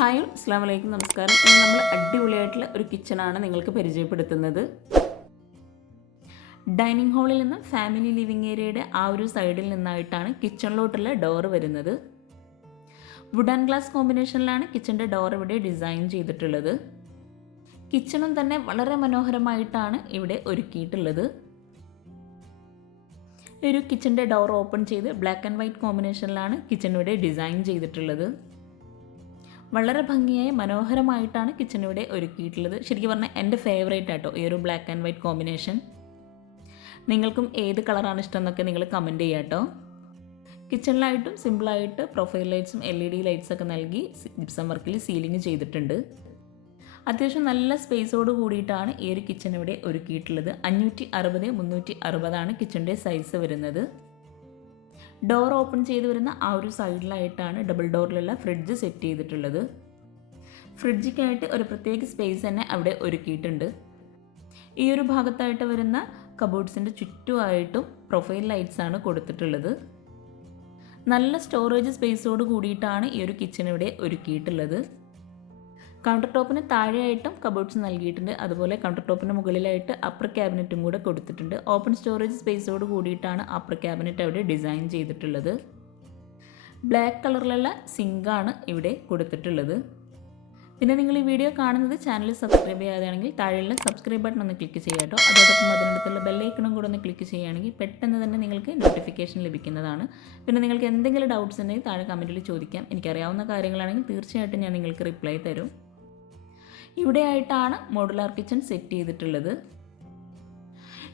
Hi അസ്സാം വലൈക്കും നമസ്കാരം. ഇന്ന് നമ്മൾ അടിപൊളിയായിട്ടുള്ള ഒരു കിച്ചണാണ് നിങ്ങൾക്ക് പരിചയപ്പെടുത്തുന്നത്. ഡൈനിങ് ഹാളിൽ നിന്ന് ഫാമിലി ലിവിങ് ഏരിയയുടെ ആ ഒരു സൈഡിൽ നിന്നായിട്ടാണ് കിച്ചണിലോട്ടുള്ള ഡോർ വരുന്നത്. വുഡ് ആൻഡ് ഗ്ലാസ് കോമ്പിനേഷനിലാണ് കിച്ചന്റെ ഡോർ ഇവിടെ ഡിസൈൻ ചെയ്തിട്ടുള്ളത്. കിച്ചണും തന്നെ വളരെ മനോഹരമായിട്ടാണ് ഇവിടെ ഒരുക്കിയിട്ടുള്ളത്. ഒരു കിച്ചന്റെ ഡോർ ഓപ്പൺ ചെയ്ത് ബ്ലാക്ക് ആൻഡ് വൈറ്റ് കോമ്പിനേഷനിലാണ് കിച്ചൺ ഇവിടെ ഡിസൈൻ ചെയ്തിട്ടുള്ളത്. വളരെ ഭംഗിയായി മനോഹരമായിട്ടാണ് കിച്ചൺ ഇവിടെ ഒരുക്കിയിട്ടുള്ളത്. ശരിക്കും പറഞ്ഞാൽ എന്റെ ഫേവറേറ്റ് ആട്ടോ ഈ ഒരു ബ്ലാക്ക് ആൻഡ് വൈറ്റ് കോമ്പിനേഷൻ നിങ്ങൾക്കും ഏത് കളറാണ് ഇഷ്ടം എന്നൊക്കെ നിങ്ങൾ കമന്റ് ചെയ്യാം കേട്ടോ കിച്ചണിലായിട്ടും സിമ്പിളായിട്ട് പ്രൊഫൈൽ ലൈറ്റ്സും എൽ ഇ ഡി ലൈറ്റ്സൊക്കെ നൽകി ജിപ്സം വർക്കിൽ സീലിംഗ് ചെയ്തിട്ടുണ്ട്. അത്യാവശ്യം നല്ല സ്പേസോട് കൂടിയിട്ടാണ് ഈ ഒരു കിച്ചൺ ഇവിടെ ഒരുക്കിയിട്ടുള്ളത്. അഞ്ഞൂറ്റി അറുപത് മുന്നൂറ്റി അറുപതാണ് കിച്ചണിന്റെ സൈസ് വരുന്നത്. ഡോർ ഓപ്പൺ ചെയ്ത് വരുന്ന ആ ഒരു സൈഡിലായിട്ടാണ് ഡബിൾ ഡോറിലുള്ള ഫ്രിഡ്ജ് സെറ്റ് ചെയ്തിട്ടുള്ളത്. ഫ്രിഡ്ജിക്കായിട്ട് ഒരു പ്രത്യേക സ്പേസ് തന്നെ അവിടെ ഒരുക്കിയിട്ടുണ്ട്. ഈ ഒരു ഭാഗത്തായിട്ട് വരുന്ന കബോർഡ്സിന്റെ ചുറ്റുമായിട്ടും പ്രൊഫൈൽ ലൈറ്റ്സ് ആണ് കൊടുത്തിട്ടുള്ളത്. നല്ല സ്റ്റോറേജ് സ്പേസോട് കൂടിയിട്ടാണ് ഈ ഒരു കിച്ചൺ ഇവിടെ ഒരുക്കിയിട്ടുള്ളത്. കൗണ്ടർ ടോപ്പിന് താഴെയായിട്ടും കബോർഡ്സ് നൽകിയിട്ടുണ്ട്. അതുപോലെ കൗണ്ടർ ടോപ്പിന് മുകളിലായിട്ട് അപ്പർ ക്യാബിനറ്റും കൂടെ കൊടുത്തിട്ടുണ്ട്. ഓപ്പൺ സ്റ്റോറേജ് സ്പേസോട് കൂടിയിട്ടാണ് അപ്പർ ക്യാബിനറ്റ് അവിടെ ഡിസൈൻ ചെയ്തിട്ടുള്ളത്. ബ്ലാക്ക് കളറിലുള്ള സിങ്കാണ് ഇവിടെ കൊടുത്തിട്ടുള്ളത്. പിന്നെ നിങ്ങൾ ഈ വീഡിയോ കാണുന്നത് ചാനൽ സബ്സ്ക്രൈബ് ചെയ്യാതെയാണെങ്കിൽ താഴെയുള്ള സബ്സ്ക്രൈബ് ബട്ടൺ ഒന്ന് ക്ലിക്ക് ചെയ്യുക കേട്ടോ. അതോടൊപ്പം അതിനടുത്തുള്ള ബെല്ലൈക്കണും കൂടെ ഒന്ന് ക്ലിക്ക് ചെയ്യുകയാണെങ്കിൽ പെട്ടെന്ന് തന്നെ നിങ്ങൾക്ക് നോട്ടിഫിക്കേഷൻ ലഭിക്കുന്നതാണ്. പിന്നെ നിങ്ങൾക്ക് എന്തെങ്കിലും ഡൗട്ട്സ് ഉണ്ടെങ്കിൽ താഴെ കമന്റിൽ ചോദിക്കാം. എനിക്കറിയാവുന്ന കാര്യങ്ങളാണെങ്കിൽ തീർച്ചയായിട്ടും ഞാൻ നിങ്ങൾക്ക് റിപ്ലൈ തരും. ഇവിടെയായിട്ടാണ് മോഡുലാർ കിച്ചൺ സെറ്റ് ചെയ്തിട്ടുള്ളത്.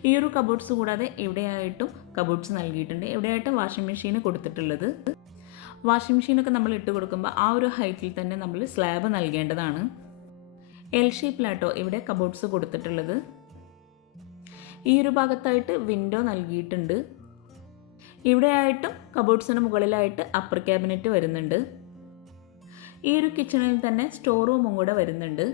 ഈ ഒരു കബോർഡ്സ് കൂടാതെ എവിടെയായിട്ടും കബോർഡ്സ് നൽകിയിട്ടുണ്ട്. എവിടെയായിട്ടും വാഷിംഗ് മെഷീൻ കൊടുത്തിട്ടുള്ളത്? വാഷിംഗ് മെഷീനൊക്കെ നമ്മൾ ഇട്ട് കൊടുക്കുമ്പോൾ ആ ഒരു ഹൈറ്റിൽ തന്നെ നമ്മൾ സ്ലാബ് നൽകേണ്ടതാണ്. എൽ ഷേപ്പിലാട്ടോ ഇവിടെ കബോർഡ്സ് കൊടുത്തിട്ടുള്ളത്. ഈ ഒരു ഭാഗത്തായിട്ട് വിൻഡോ നൽകിയിട്ടുണ്ട്. ഇവിടെയായിട്ടും കബോർഡ്സിന് മുകളിലായിട്ട് അപ്പർ ക്യാബിനറ്റ് വരുന്നുണ്ട്. ഈ ഒരു കിച്ചണിൽ തന്നെ സ്റ്റോർ റൂമും കൂടെ വരുന്നുണ്ട്.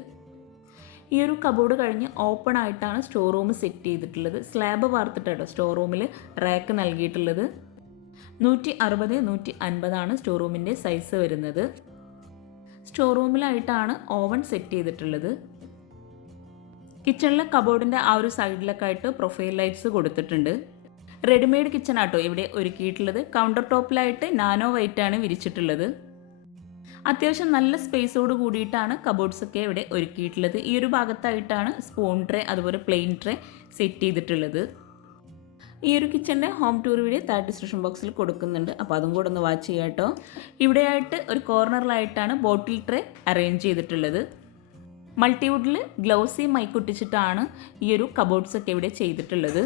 ഈ ഒരു കബോർഡ് കഴിഞ്ഞ് ഓപ്പൺ ആയിട്ടാണ് സ്റ്റോർ റൂം സെറ്റ് ചെയ്തിട്ടുള്ളത്. സ്ലാബ് വാർത്തിട്ടാണ് സ്റ്റോർ റൂമിൽ റാക്ക് നൽകിയിട്ടുള്ളത്. നൂറ്റി അറുപത് നൂറ്റി അൻപതാണ് സ്റ്റോർ റൂമിന്റെ സൈസ് വരുന്നത് സ്റ്റോർ റൂമിലായിട്ടാണ് ഓവൻ സെറ്റ് ചെയ്തിട്ടുള്ളത്. കിച്ചണിലെ കബോർഡിന്റെ ആ ഒരു സൈഡിലൊക്കെ ആയിട്ട് പ്രൊഫൈൽ ലൈറ്റ്സ് കൊടുത്തിട്ടുണ്ട്. റെഡിമെയ്ഡ് കിച്ചൺ ആട്ടോ ഇവിടെ ഒരുക്കിയിട്ടുള്ളത്. കൗണ്ടർ ടോപ്പിലായിട്ട് നാനോ വൈറ്റാണ് വിരിച്ചിട്ടുള്ളത്. അത്യാവശ്യം നല്ല സ്പേസോട് കൂടിയിട്ടാണ് കബോർഡ്സ് ഒക്കെ ഇവിടെ ഒരുക്കിയിട്ടുള്ളത്. ഈ ഒരു ഭാഗത്തായിട്ടാണ് സ്പൂൺ ട്രേ അതുപോലെ പ്ലെയിൻ ട്രേ സെറ്റ് ചെയ്തിട്ടുള്ളത്. ഈ ഒരു കിച്ചന്റെ ഹോം ടൂർ വീഡിയോ താഴെ ഡിസ്ക്രിപ്ഷൻ ബോക്സിൽ കൊടുക്കുന്നുണ്ട്. അപ്പോൾ അതും കൂടെ ഒന്ന് വാച്ച് ചെയ്യാം കേട്ടോ ഇവിടെയായിട്ട് ഒരു കോർണറിലായിട്ടാണ് ബോട്ടിൽ ട്രേ അറേഞ്ച് ചെയ്തിട്ടുള്ളത്. മൾട്ടിവുഡിൽ ഗ്ലൗസി മൈക്കൊട്ടിച്ചിട്ടാണ് ഈ ഒരു കബോർഡ്സ് ഒക്കെ ഇവിടെ ചെയ്തിട്ടുള്ളത്.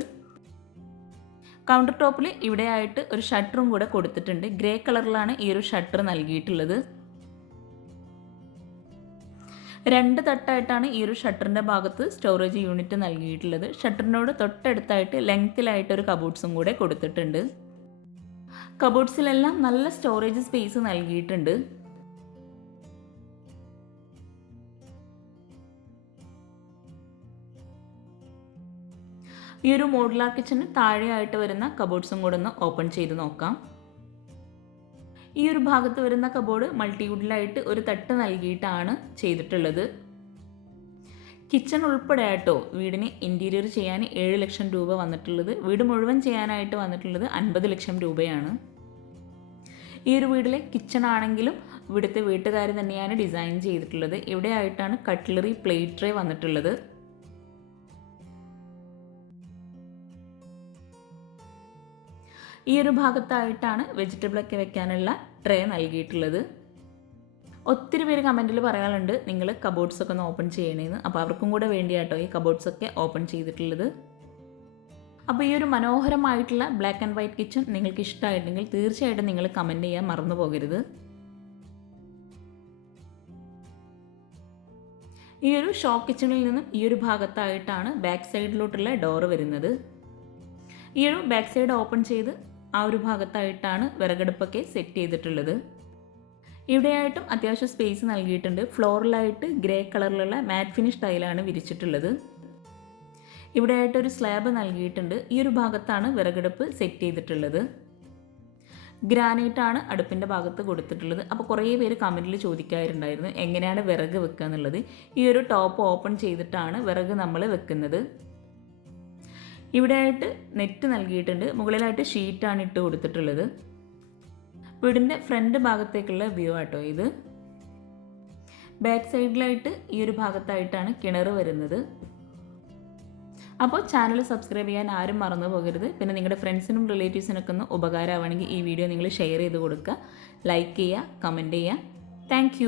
കൗണ്ടർ ടോപ്പിൽ ഇവിടെയായിട്ട് ഒരു ഷട്ടറും കൂടെ കൊടുത്തിട്ടുണ്ട്. ഗ്രേ കളറിലാണ് ഈ ഒരു ഷട്ടർ നൽകിയിട്ടുള്ളത്. രണ്ട് തട്ടായിട്ടാണ് ഈ ഒരു ഷട്ടറിന്റെ ഭാഗത്ത് സ്റ്റോറേജ് യൂണിറ്റ് നൽകിയിട്ടുള്ളത്. ഷട്ടറിനോട് തൊട്ടടുത്തായിട്ട് ലെങ്ത്തിലായിട്ട് ഒരു കബോർഡ്സും കൂടെ കൊടുത്തിട്ടുണ്ട്. കബോർഡ്സിലെല്ലാം നല്ല സ്റ്റോറേജ് സ്പേസ് നൽകിയിട്ടുണ്ട്. ഈ ഒരു മോഡുലാർ കിച്ചന് താഴെയായിട്ട് വരുന്ന കബോർഡ്സും കൂടെ ഒന്ന് ഓപ്പൺ ചെയ്ത് നോക്കാം. ഈ ഒരു ഭാഗത്ത് വരുന്ന കബോർഡ് മൾട്ടിവുഡിലായിട്ട് ഒരു തട്ട് നൽകിയിട്ടാണ് ചെയ്തിട്ടുള്ളത്. കിച്ചൺ ഉൾപ്പെടെ ആയിട്ടോ വീടിന് ഇന്റീരിയർ ചെയ്യാൻ ഏഴ് ലക്ഷം രൂപ വന്നിട്ടുള്ളത്. വീട് മുഴുവൻ ചെയ്യാനായിട്ട് വന്നിട്ടുള്ളത് അൻപത് ലക്ഷം രൂപയാണ്. ഈ ഒരു വീട്ടിലെ കിച്ചൺ ആണെങ്കിലും ഇവിടുത്തെ വീട്ടുകാർ തന്നെയാണ് ഡിസൈൻ ചെയ്തിട്ടുള്ളത്. ഇവിടെ ആയിട്ടാണ് കട്ട്ലറി പ്ലേറ്റ് ട്രേ വന്നിട്ടുള്ളത്. ഈ ഒരു ഭാഗത്തായിട്ടാണ് വെജിറ്റബിളൊക്കെ വെക്കാനുള്ള ട്രേ നൽകിയിട്ടുള്ളത്. ഒത്തിരി പേര് കമന്റിൽ പറയാറുണ്ട് നിങ്ങൾ കബോർഡ്സൊക്കെ ഒന്ന് ഓപ്പൺ ചെയ്യണേന്ന്. അപ്പോൾ അവർക്കും കൂടെ വേണ്ടിയാട്ടോ ഈ കബോർഡ്സൊക്കെ ഓപ്പൺ ചെയ്തിട്ടുള്ളത്. അപ്പോൾ ഈ ഒരു മനോഹരമായിട്ടുള്ള ബ്ലാക്ക് ആൻഡ് വൈറ്റ് കിച്ചൺ നിങ്ങൾക്ക് ഇഷ്ടമായിട്ടുണ്ടെങ്കിൽ തീർച്ചയായിട്ടും നിങ്ങൾ കമന്റ് ചെയ്യാൻ മറന്നു പോകരുത്. ഈ ഒരു ഷോ കിച്ചണിൽ നിന്നും ഈ ഒരു ഭാഗത്തായിട്ടാണ് ബാക്ക് സൈഡിലോട്ടുള്ള ഡോറ് വരുന്നത്. ഈ ഒരു ബാക്ക് സൈഡ് ഓപ്പൺ ചെയ്ത് ആ ഒരു ഭാഗത്തായിട്ടാണ് വിറകടുപ്പൊക്കെ സെറ്റ് ചെയ്തിട്ടുള്ളത്. ഇവിടെയായിട്ടും അത്യാവശ്യം സ്പേസ് നൽകിയിട്ടുണ്ട്. ഫ്ലോറിലായിട്ട് ഗ്രേ കളറിലുള്ള മാറ്റ് ഫിനിഷ് ടൈലാണ് വിരിച്ചിട്ടുള്ളത്. ഇവിടെയായിട്ട് ഒരു സ്ലാബ് നൽകിയിട്ടുണ്ട്. ഈ ഒരു ഭാഗത്താണ് വിറകടുപ്പ് സെറ്റ് ചെയ്തിട്ടുള്ളത്. ഗ്രാനൈറ്റാണ് അടുപ്പിന്റെ ഭാഗത്ത് കൊടുത്തിട്ടുള്ളത്. അപ്പോൾ കുറേ പേര് കമന്റിൽ ചോദിക്കാറുണ്ടായിരുന്നു എങ്ങനെയാണ് വിറക് വെക്കുക എന്നുള്ളത് ഈ ഒരു ടോപ്പ് ഓപ്പൺ ചെയ്തിട്ടാണ് വിറക് നമ്മൾ വെക്കുന്നത്. ഇവിടെയായിട്ട് നെറ്റ് നൽകിയിട്ടുണ്ട്. മുകളിലായിട്ട് ഷീറ്റാണ് ഇട്ട് കൊടുത്തിട്ടുള്ളത്. വീടിന്റെ ഫ്രണ്ട് ഭാഗത്തേക്കുള്ള വ്യൂ ആട്ടോ ഇത്. ബാക്ക് സൈഡിലായിട്ട് ഈ ഒരു ഭാഗത്തായിട്ടാണ് കിണർ വരുന്നത്. അപ്പോൾ ചാനൽ സബ്സ്ക്രൈബ് ചെയ്യാൻ ആരും മറന്നു പോകരുത്. പിന്നെ നിങ്ങളുടെ ഫ്രണ്ട്സിനും റിലേറ്റീവ്സിനൊക്കെ ഒന്ന് ഉപകാരമാണെങ്കിൽ ഈ വീഡിയോ നിങ്ങൾ ഷെയർ ചെയ്ത് കൊടുക്കുക. ലൈക്ക് ചെയ്യുക കമന്റ് ചെയ്യുക. താങ്ക്